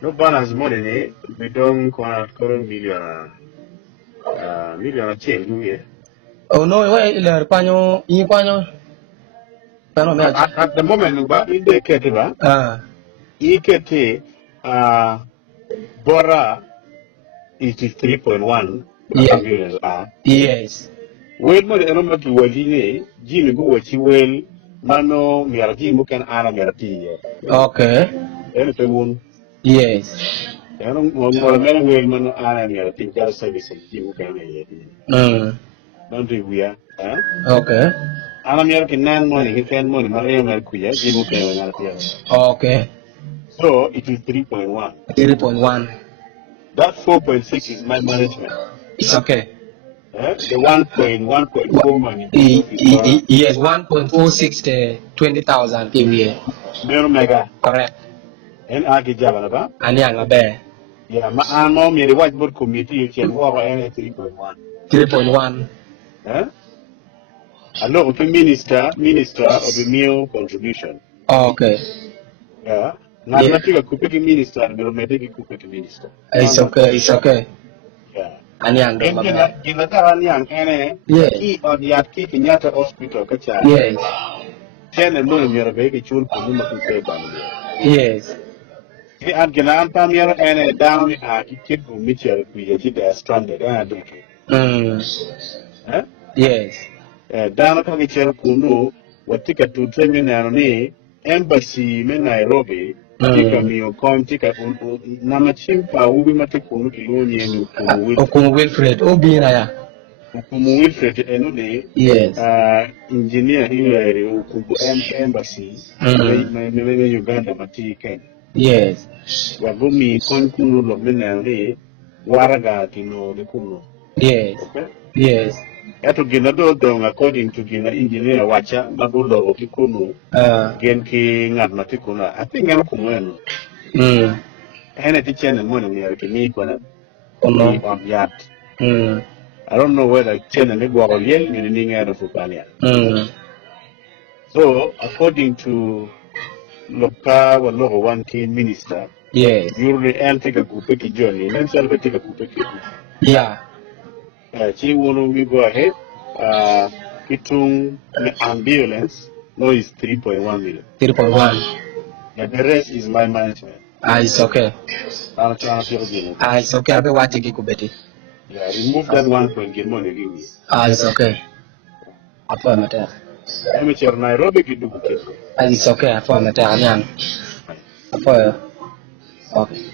No balance more than it. We don't current million change, do we? Oh no, why il panyo, in panyo. At the moment, but in the Ketiba, Ikete, Bora is 3.1. Yes. Well, more than number to Wajine, Jimmy go what you will, Mano, Mirati, Mukan, Anna Mirati. Okay. Anything. Yes. I don't know, Mano, Anna Mirati, just services, Jim can. Don't we are? Okay. Anna Mirati, 9 money, he 10 money, Maria Mercuria, Jim can. Okay. So it is 3.1. 3.1. That 4.6 is my management. It's okay. The 1.4 money. Yes, 1.46 to 20,000 per year. Mega. Correct. And Agi Javanaba. And young bear. Yeah, my mom, the whiteboard committee, you can walk on 3.1. 3.1. I know the minister of the meal contribution. Okay. Yeah. Not a cooking minister, but maybe a cooking minister. It's okay, it's okay. Yeah. And young in the Taranyang, key on the Kinyata Hospital, Kacha. Yes. 10 and no, you're a baby chul, Puma can say Bambi. Yes. The Anganan Pamir and a down kid who Mitchell, we are stranded. Yes. Down a Mitchell Kunu, what ticket to Terminal Embassy, Nairobi. Tika miocom tika namachimpa ubi matikunu kiloni Okumu Wilfred Obina ya Ukumu Wilfred enune yes engineer ile ukumu embassy meme Uganda mati Kenya yes wabumi konkunu lo menale waraga tino likumu yes okay yes yato gina do according to gina engineer wacha mabulo kikunu gen ki ngat matikuna I think ngam kumwenu and teacher and money near to me on yacht. I don't know whether Chen and Nego are yelling in the air of Upania. So, according to Loka or Logo 1 team minister, yes, you really take a Kupeki journey, and sell take a Kupeki. Yeah. She will we go ahead. Kitung ambulance no is 3.1 million. 3.1. And the rest is my management. It's okay. It's okay. I'll be watching Kikubeti. Yeah, remove that one point, get money, give me. It's okay. I found it. I'm in Nairobi, you do it's okay. I found it. I found it. Okay.